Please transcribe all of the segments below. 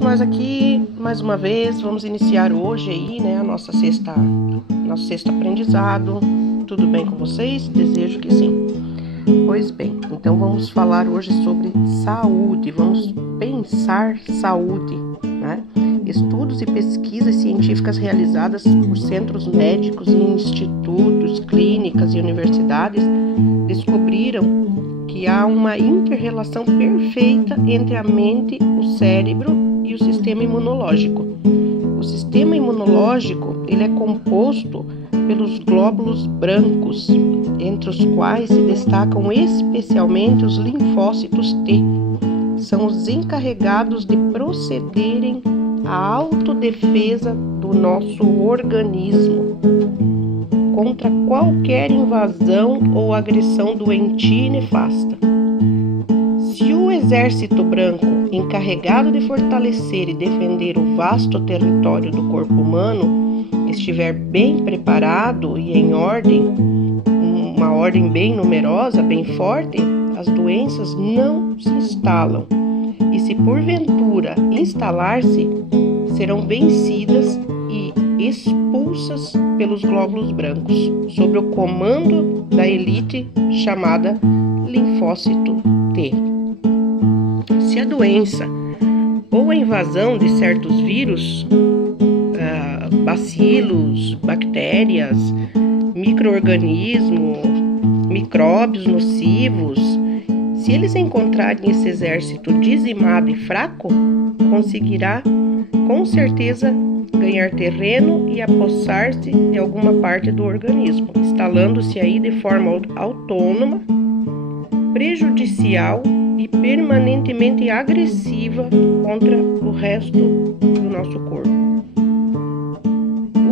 Estamos nós aqui mais uma vez, vamos iniciar hoje aí, né, nosso sexto aprendizado. Tudo bem com vocês? Desejo que sim. Pois bem, então vamos falar hoje sobre saúde, vamos pensar saúde, né? Estudos e pesquisas científicas realizadas por centros médicos e institutos, clínicas e universidades descobriram que há uma inter-relação perfeita entre a mente, o cérebro e o sistema imunológico. O sistema imunológico ele é composto pelos glóbulos brancos, entre os quais se destacam especialmente os linfócitos T. São os encarregados de procederem à autodefesa do nosso organismo contra qualquer invasão ou agressão doentia e nefasta. Se o exército branco, encarregado de fortalecer e defender o vasto território do corpo humano, estiver bem preparado e em ordem, uma ordem bem numerosa, bem forte, as doenças não se instalam e, se porventura instalar-se, serão vencidas e expulsas pelos glóbulos brancos, sob o comando da elite chamada linfócito T. Se a doença ou a invasão de certos vírus, bacilos, bactérias, micro-organismos, micróbios nocivos, se eles encontrarem esse exército dizimado e fraco, conseguirá com certeza ganhar terreno e apossar-se de alguma parte do organismo, instalando-se aí de forma autônoma, prejudicial e permanentemente agressiva contra o resto do nosso corpo.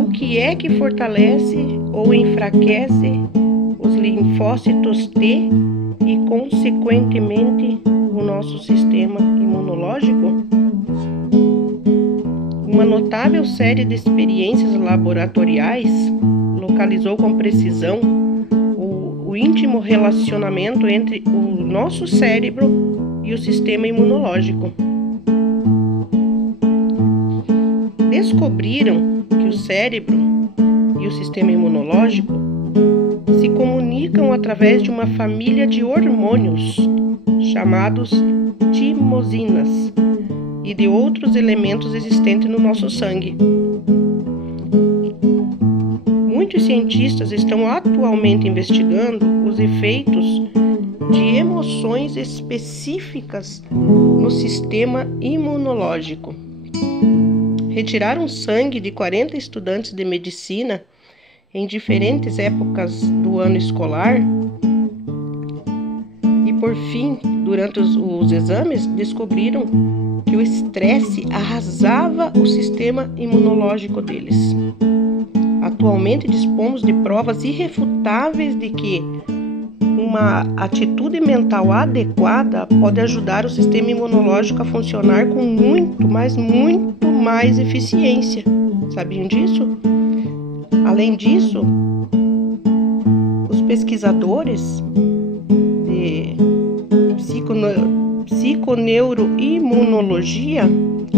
O que é que fortalece ou enfraquece os linfócitos T e, consequentemente, o nosso sistema imunológico? Uma notável série de experiências laboratoriais localizou com precisão o íntimo relacionamento entre o nosso cérebro e o sistema imunológico. Descobriram que o cérebro e o sistema imunológico se comunicam através de uma família de hormônios chamados timosinas e de outros elementos existentes no nosso sangue. Muitos cientistas estão atualmente investigando os efeitos de emoções específicas no sistema imunológico. Retiraram sangue de 40 estudantes de medicina em diferentes épocas do ano escolar e, por fim, durante os exames, descobriram que o estresse arrasava o sistema imunológico deles. Atualmente dispomos de provas irrefutáveis de que uma atitude mental adequada pode ajudar o sistema imunológico a funcionar com muito mais eficiência. Sabiam disso? Além disso, os pesquisadores de psiconeuroimunologia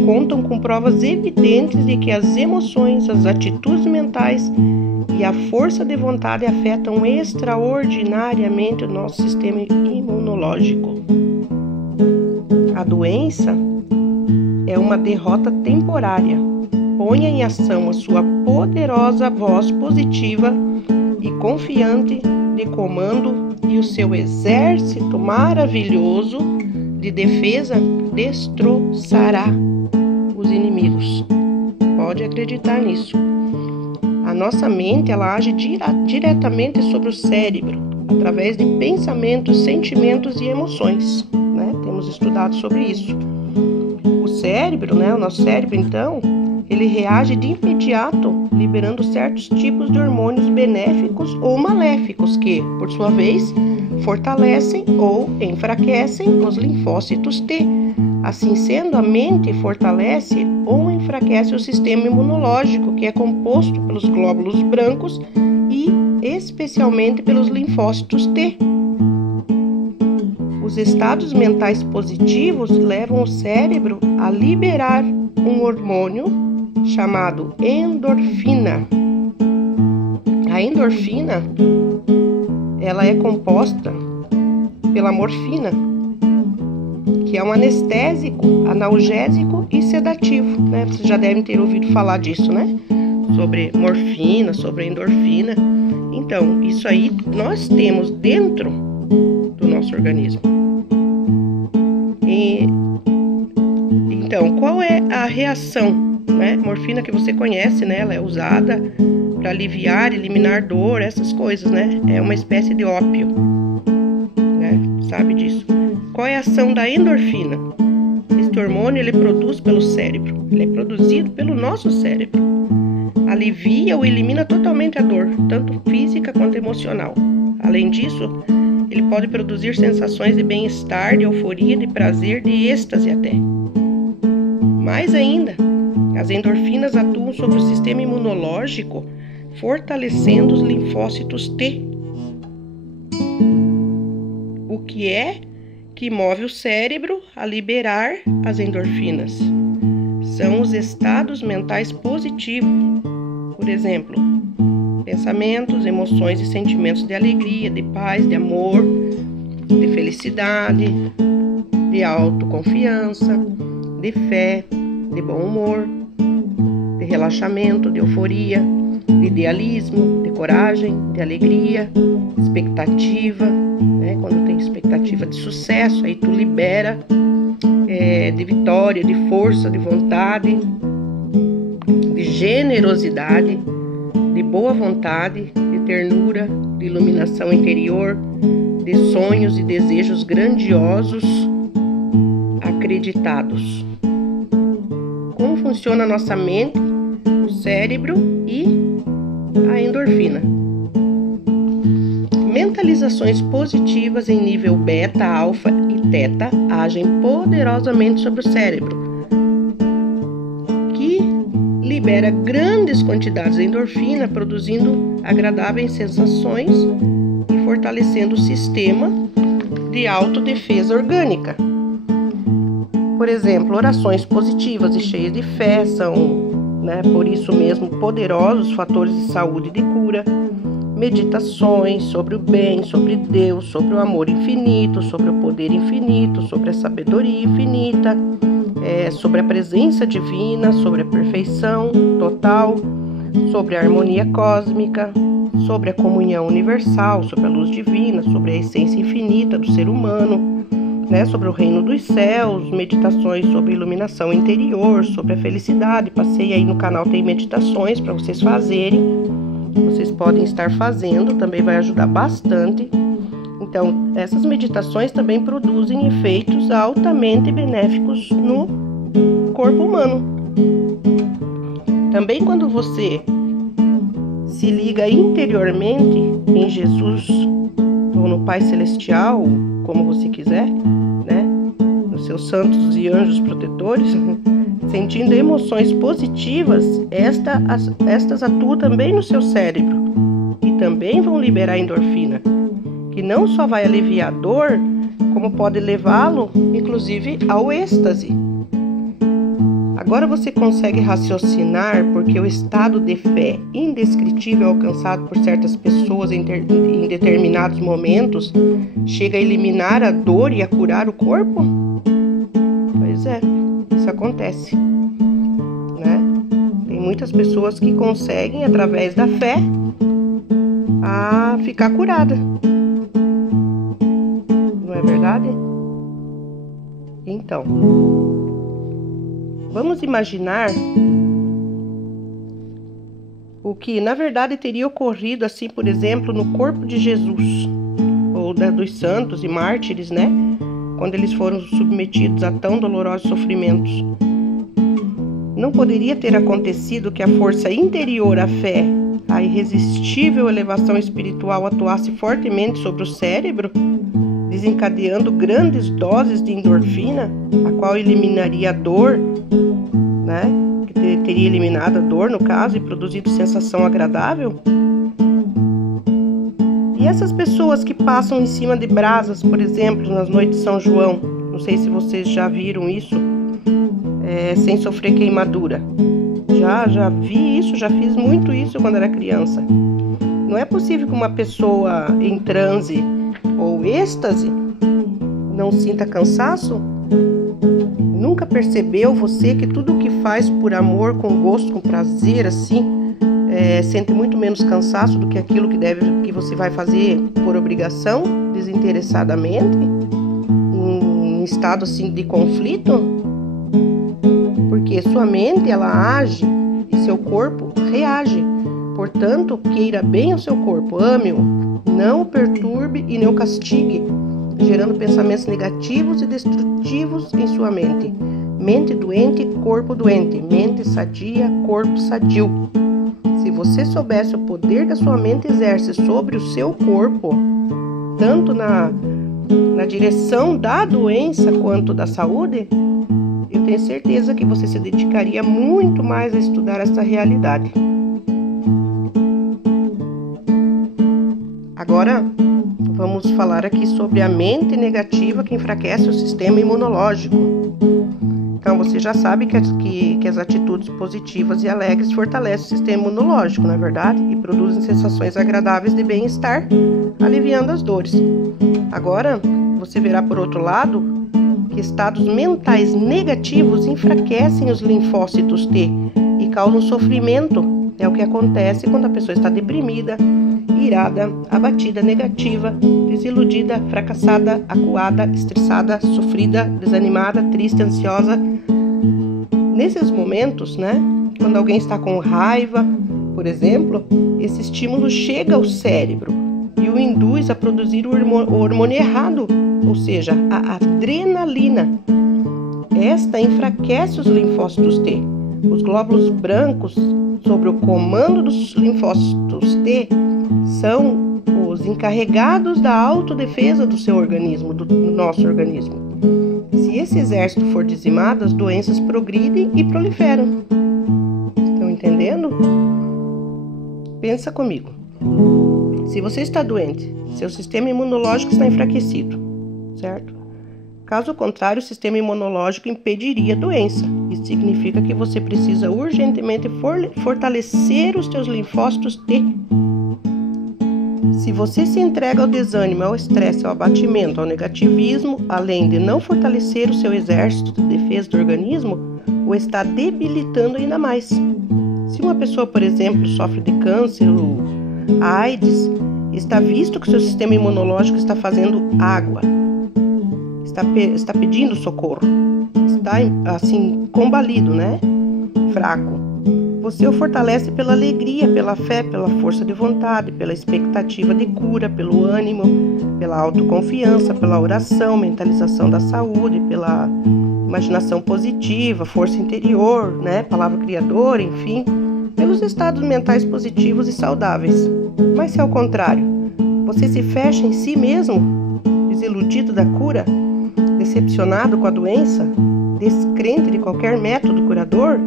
contam com provas evidentes de que as emoções, as atitudes mentais e a força de vontade afetam extraordinariamente o nosso sistema imunológico. A doença é uma derrota temporária. Ponha em ação a sua poderosa voz positiva e confiante de comando e o seu exército maravilhoso de defesa destroçará os inimigos. Pode acreditar nisso. A nossa mente ela age diretamente sobre o cérebro através de pensamentos, sentimentos e emoções, né? Temos estudado sobre isso. O cérebro, né? O nosso cérebro, então, ele reage de imediato, liberando certos tipos de hormônios benéficos ou maléficos que, por sua vez, fortalecem ou enfraquecem os linfócitos T. Assim sendo, a mente fortalece ou enfraquece o sistema imunológico, que é composto pelos glóbulos brancos e especialmente pelos linfócitos T. O Os estados mentais positivos levam o cérebro a liberar um hormônio chamado endorfina. A endorfina, ela é composta pela morfina, que é um anestésico, analgésico e sedativo, né? Vocês já devem ter ouvido falar disso, né? Sobre morfina, sobre endorfina. Então, isso aí nós temos dentro do nosso organismo. Então, qual é a reação, né? Morfina que você conhece, né? Ela é usada para aliviar, eliminar dor, essas coisas, né? É uma espécie de ópio, né? Sabe disso? Qual é a ação da endorfina? Este hormônio ele é produzido pelo cérebro, ele é produzido pelo nosso cérebro. Alivia ou elimina totalmente a dor, tanto física quanto emocional. Além disso, ele pode produzir sensações de bem-estar, de euforia, de prazer, de êxtase até. Mais ainda, as endorfinas atuam sobre o sistema imunológico, fortalecendo os linfócitos T. O que é que move o cérebro a liberar as endorfinas? São os estados mentais positivos. Por exemplo, pensamentos, emoções e sentimentos de alegria, de paz, de amor, de felicidade, de autoconfiança, de fé, de bom humor, de relaxamento, de euforia, de idealismo, de coragem, de alegria, expectativa, né? Quando tem expectativa de sucesso, aí tu libera de vitória, de força, de vontade, de generosidade, de boa vontade, de ternura, de iluminação interior, de sonhos e desejos grandiosos acreditados. Como funciona a nossa mente, o cérebro e a endorfina? Mentalizações positivas em nível beta, alfa e teta agem poderosamente sobre o cérebro, que libera grandes quantidades de endorfina, produzindo agradáveis sensações e fortalecendo o sistema de autodefesa orgânica. Por exemplo, orações positivas e cheias de fé são, por isso mesmo, poderosos fatores de saúde e de cura. Meditações sobre o bem, sobre Deus, sobre o amor infinito, sobre o poder infinito, sobre a sabedoria infinita, sobre a presença divina, sobre a perfeição total, sobre a harmonia cósmica, sobre a comunhão universal, sobre a luz divina, sobre a essência infinita do ser humano, sobre o reino dos céus, meditações sobre iluminação interior, sobre a felicidade. Passei aí no canal, tem meditações para vocês fazerem. Vocês podem estar fazendo, também vai ajudar bastante. Então, essas meditações também produzem efeitos altamente benéficos no corpo humano. Também quando você se liga interiormente em Jesus ou no Pai Celestial, como você quiser, nos seus santos e anjos protetores, sentindo emoções positivas, estas atuam também no seu cérebro e também vão liberar endorfina, que não só vai aliviar a dor, como pode levá-lo, inclusive, ao êxtase. Agora você consegue raciocinar porque o estado de fé indescritível alcançado por certas pessoas em determinados momentos chega a eliminar a dor e a curar o corpo? Pois é. Isso acontece, Tem muitas pessoas que conseguem, através da fé, a ficar curada. Não é verdade? Então, vamos imaginar o que, na verdade, teria ocorrido, assim, por exemplo, no corpo de Jesus, ou dos santos e mártires, quando eles foram submetidos a tão dolorosos sofrimentos. Não poderia ter acontecido que a força interior, a fé, a irresistível elevação espiritual atuasse fortemente sobre o cérebro, desencadeando grandes doses de endorfina, a qual eliminaria a dor, que teria eliminado a dor no caso e produzido sensação agradável? E essas pessoas que passam em cima de brasas, por exemplo, nas noites de São João, não sei se vocês já viram isso, sem sofrer queimadura. Já vi isso, já fiz muito isso quando era criança. Não é possível que uma pessoa em transe ou êxtase não sinta cansaço? Nunca percebeu você que tudo que faz por amor, com gosto, com prazer, assim, sente muito menos cansaço do que aquilo que você vai fazer por obrigação, desinteressadamente, em estado assim de conflito? Porque sua mente, ela age e seu corpo reage. Portanto, queira bem ao seu corpo, ame-o, não o perturbe e nem o castigue, gerando pensamentos negativos e destrutivos em sua mente. Mente doente, corpo doente. Mente sadia, corpo sadio. Se você soubesse o poder que a sua mente exerce sobre o seu corpo, tanto na direção da doença quanto da saúde, eu tenho certeza que você se dedicaria muito mais a estudar essa realidade. Agora, vamos falar aqui sobre a mente negativa que enfraquece o sistema imunológico. Então, você já sabe que as atitudes positivas e alegres fortalecem o sistema imunológico, não é verdade? E produzem sensações agradáveis de bem-estar, aliviando as dores. Agora, você verá por outro lado que estados mentais negativos enfraquecem os linfócitos T e causam sofrimento. É o que acontece quando a pessoa está deprimida, irada, abatida, negativa, desiludida, fracassada, acuada, estressada, sofrida, desanimada, triste, ansiosa. Nesses momentos, quando alguém está com raiva, por exemplo, esse estímulo chega ao cérebro e o induz a produzir o hormônio errado, ou seja, a adrenalina. Esta enfraquece os linfócitos T. Os glóbulos brancos, sob o comando dos linfócitos T, são os encarregados da autodefesa do seu organismo, do nosso organismo. Se esse exército for dizimado, as doenças progridem e proliferam. Estão entendendo? Pensa comigo. Se você está doente, seu sistema imunológico está enfraquecido, certo? Caso contrário, o sistema imunológico impediria a doença. Isso significa que você precisa urgentemente fortalecer os seus linfócitos T. Se você se entrega ao desânimo, ao estresse, ao abatimento, ao negativismo, além de não fortalecer o seu exército de defesa do organismo, o está debilitando ainda mais. Se uma pessoa, por exemplo, sofre de câncer ou AIDS, está visto que o seu sistema imunológico está fazendo água, está pedindo socorro, está assim combalido, fraco. Você o fortalece pela alegria, pela fé, pela força de vontade, pela expectativa de cura, pelo ânimo, pela autoconfiança, pela oração, mentalização da saúde, pela imaginação positiva, força interior, palavra criadora, enfim, pelos estados mentais positivos e saudáveis. Mas se ao contrário, você se fecha em si mesmo, desiludido da cura, decepcionado com a doença, descrente de qualquer método curador,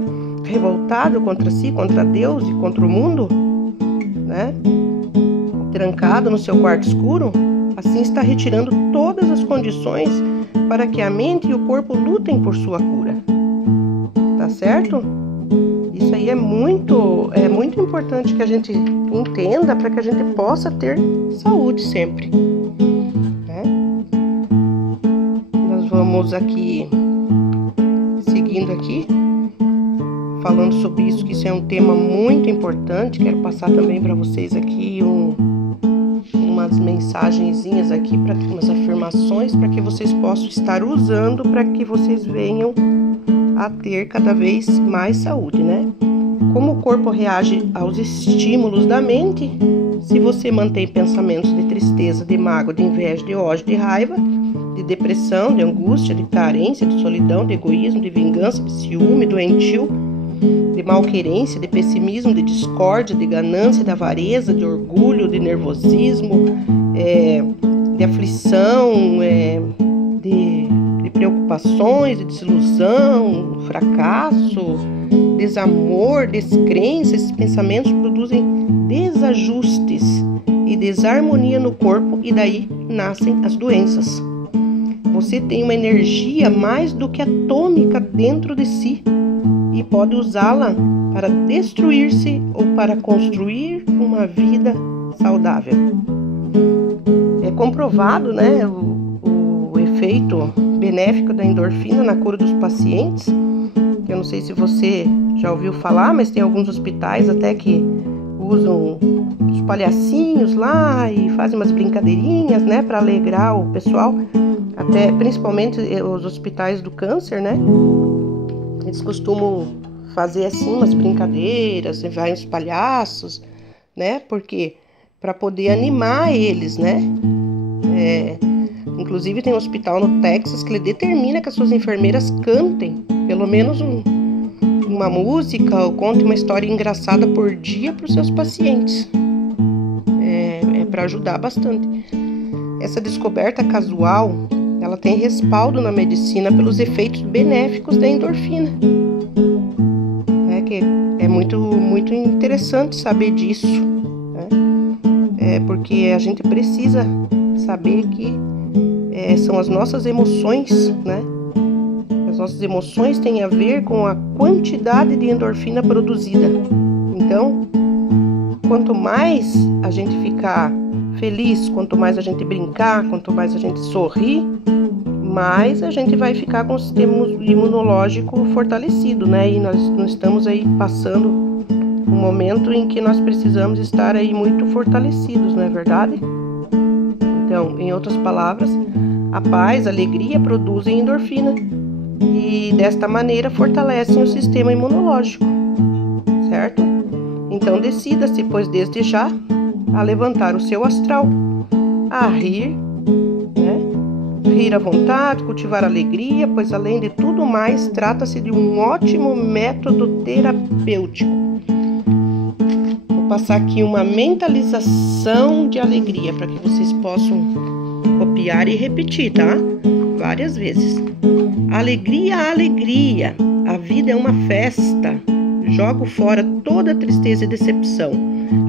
revoltado contra si, contra Deus e contra o mundo, trancado no seu quarto escuro, assim está retirando todas as condições para que a mente e o corpo lutem por sua cura. Tá certo? Isso aí é muito importante que a gente entenda para que a gente possa ter saúde sempre. Nós vamos aqui, seguindo aqui, falando sobre isso, que isso é um tema muito importante. Quero passar também para vocês aqui umas mensagenzinhas aqui, umas afirmações para que vocês possam estar usando para que vocês venham a ter cada vez mais saúde, Como o corpo reage aos estímulos da mente? Se você mantém pensamentos de tristeza, de mágoa, de inveja, de ódio, de raiva, de depressão, de angústia, de carência, de solidão, de egoísmo, de vingança, de ciúme, doentio, de malquerência, de pessimismo, de discórdia, de ganância, de avareza, de orgulho, de nervosismo, de aflição, de preocupações, de desilusão, fracasso, desamor, descrença. Esses pensamentos produzem desajustes e desarmonia no corpo, e daí nascem as doenças. Você tem uma energia mais do que atômica dentro de si e pode usá-la para destruir-se ou para construir uma vida saudável. É comprovado, né, o efeito benéfico da endorfina na cura dos pacientes. Eu não sei se você já ouviu falar, mas tem alguns hospitais até que usam os palhacinhos lá e fazem umas brincadeirinhas, né, para alegrar o pessoal. Até principalmente os hospitais do câncer, né? Eles costumam fazer assim umas brincadeiras, vai uns palhaços, né? Porque para poder animar eles, né? Inclusive tem um hospital no Texas que ele determina que as suas enfermeiras cantem pelo menos uma música ou contem uma história engraçada por dia para os seus pacientes. É para ajudar bastante. Essa descoberta casual, ela tem respaldo na medicina pelos efeitos benéficos da endorfina. É muito interessante saber disso, né? Porque a gente precisa saber que são as nossas emoções, né? As nossas emoções têm a ver com a quantidade de endorfina produzida. Então, quanto mais a gente ficar feliz, quanto mais a gente brincar, quanto mais a gente sorrir, mais a gente vai ficar com o sistema imunológico fortalecido, né? E nós não estamos aí passando um momento em que nós precisamos estar aí muito fortalecidos, não é verdade? Então, em outras palavras, a paz, a alegria produzem endorfina e desta maneira fortalecem o sistema imunológico, certo? Então decida-se, pois desde já, a levantar o seu astral, a rir, né? Rir à vontade, cultivar alegria, pois além de tudo mais, trata-se de um ótimo método terapêutico. Vou passar aqui uma mentalização de alegria para que vocês possam copiar e repetir, tá? Várias vezes. Alegria, alegria, a vida é uma festa. Jogo fora toda tristeza e decepção.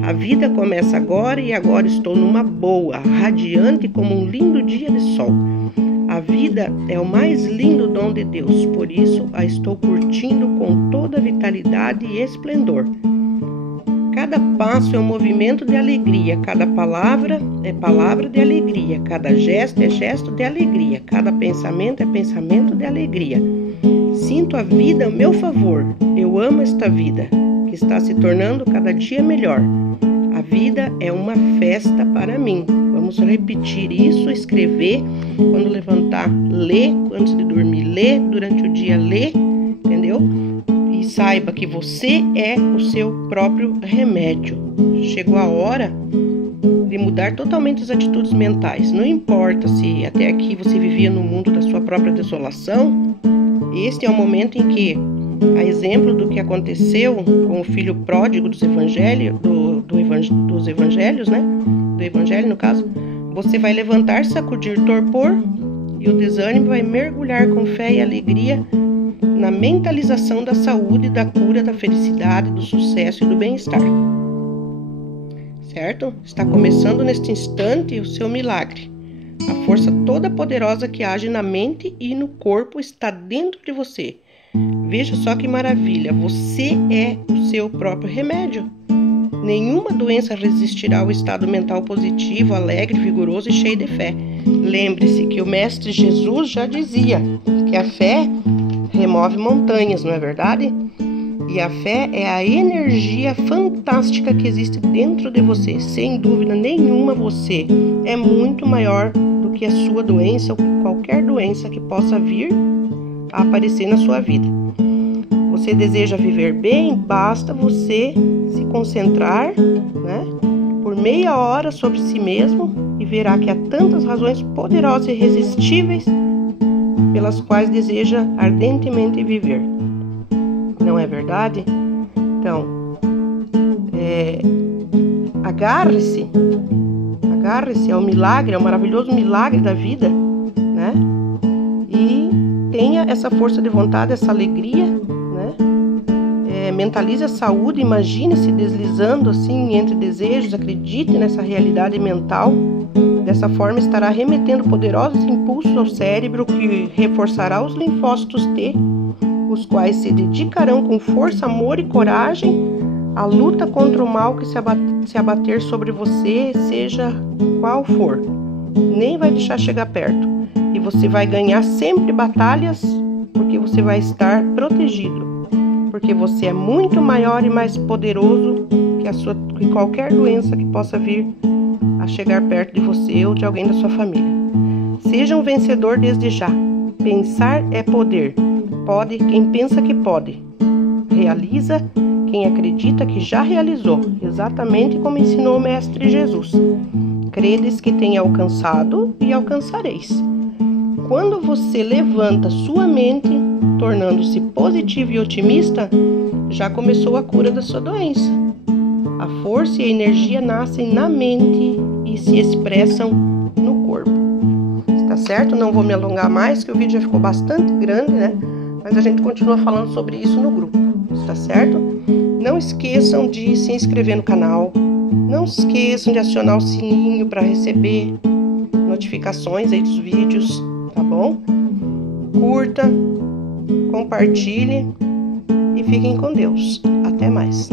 A vida começa agora e agora estou numa boa, radiante como um lindo dia de sol. A vida é o mais lindo dom de Deus, por isso a estou curtindo com toda vitalidade e esplendor. Cada passo é um movimento de alegria, cada palavra é palavra de alegria, cada gesto é gesto de alegria, cada pensamento é pensamento de alegria. Sinto a vida a meu favor, eu amo esta vida, que está se tornando cada dia melhor. A vida é uma festa para mim. Vamos repetir isso, escrever, quando levantar, ler, antes de dormir, ler, durante o dia, ler, entendeu? E saiba que você é o seu próprio remédio. Chegou a hora de mudar totalmente as atitudes mentais. Não importa se até aqui você vivia no mundo da sua própria desolação, este é o momento em que, a exemplo do que aconteceu com o filho pródigo dos evangelhos, dos evangelhos, né? Do evangelho, no caso, você vai levantar, sacudir torpor e o desânimo vai mergulhar com fé e alegria na mentalização da saúde, da cura, da felicidade, do sucesso e do bem-estar. Certo? Está começando neste instante o seu milagre. A força toda poderosa que age na mente e no corpo está dentro de você. Veja só que maravilha, você é o seu próprio remédio. Nenhuma doença resistirá ao estado mental positivo, alegre, vigoroso e cheio de fé. Lembre-se que o Mestre Jesus já dizia que a fé remove montanhas, não é verdade? E a fé é a energia fantástica que existe dentro de você. Sem dúvida nenhuma, você é muito maior do que a sua doença ou qualquer doença que possa vir a aparecer na sua vida. Você deseja viver bem? Basta você se concentrar, né, por meia hora sobre si mesmo e verá que há tantas razões poderosas e irresistíveis pelas quais deseja ardentemente viver. Não é verdade? Então, agarre-se ao milagre, ao maravilhoso milagre da vida, né? E tenha essa força de vontade, essa alegria, né? Mentalize a saúde, imagine se deslizando assim entre desejos, acredite nessa realidade mental. Dessa forma estará remetendo poderosos impulsos ao cérebro que reforçará os linfócitos T, os quais se dedicarão com força, amor e coragem à luta contra o mal que se abater sobre você, seja qual for. Nem vai deixar chegar perto. E você vai ganhar sempre batalhas, porque você vai estar protegido. Porque você é muito maior e mais poderoso que qualquer doença que possa vir a chegar perto de você ou de alguém da sua família. Seja um vencedor desde já. Pensar é poder. Pode quem pensa que pode. Realiza quem acredita que já realizou, exatamente como ensinou o Mestre Jesus. Credes que tenha alcançado e alcançareis. Quando você levanta sua mente, tornando-se positivo e otimista, já começou a cura da sua doença. A força e a energia nascem na mente e se expressam no corpo. Está certo? Não vou me alongar mais, que o vídeo já ficou bastante grande, né? Mas a gente continua falando sobre isso no grupo. Está certo? Não esqueçam de se inscrever no canal. Não esqueçam de acionar o sininho para receber notificações aí dos vídeos, tá bom? Curta, compartilhe e fiquem com Deus. Até mais.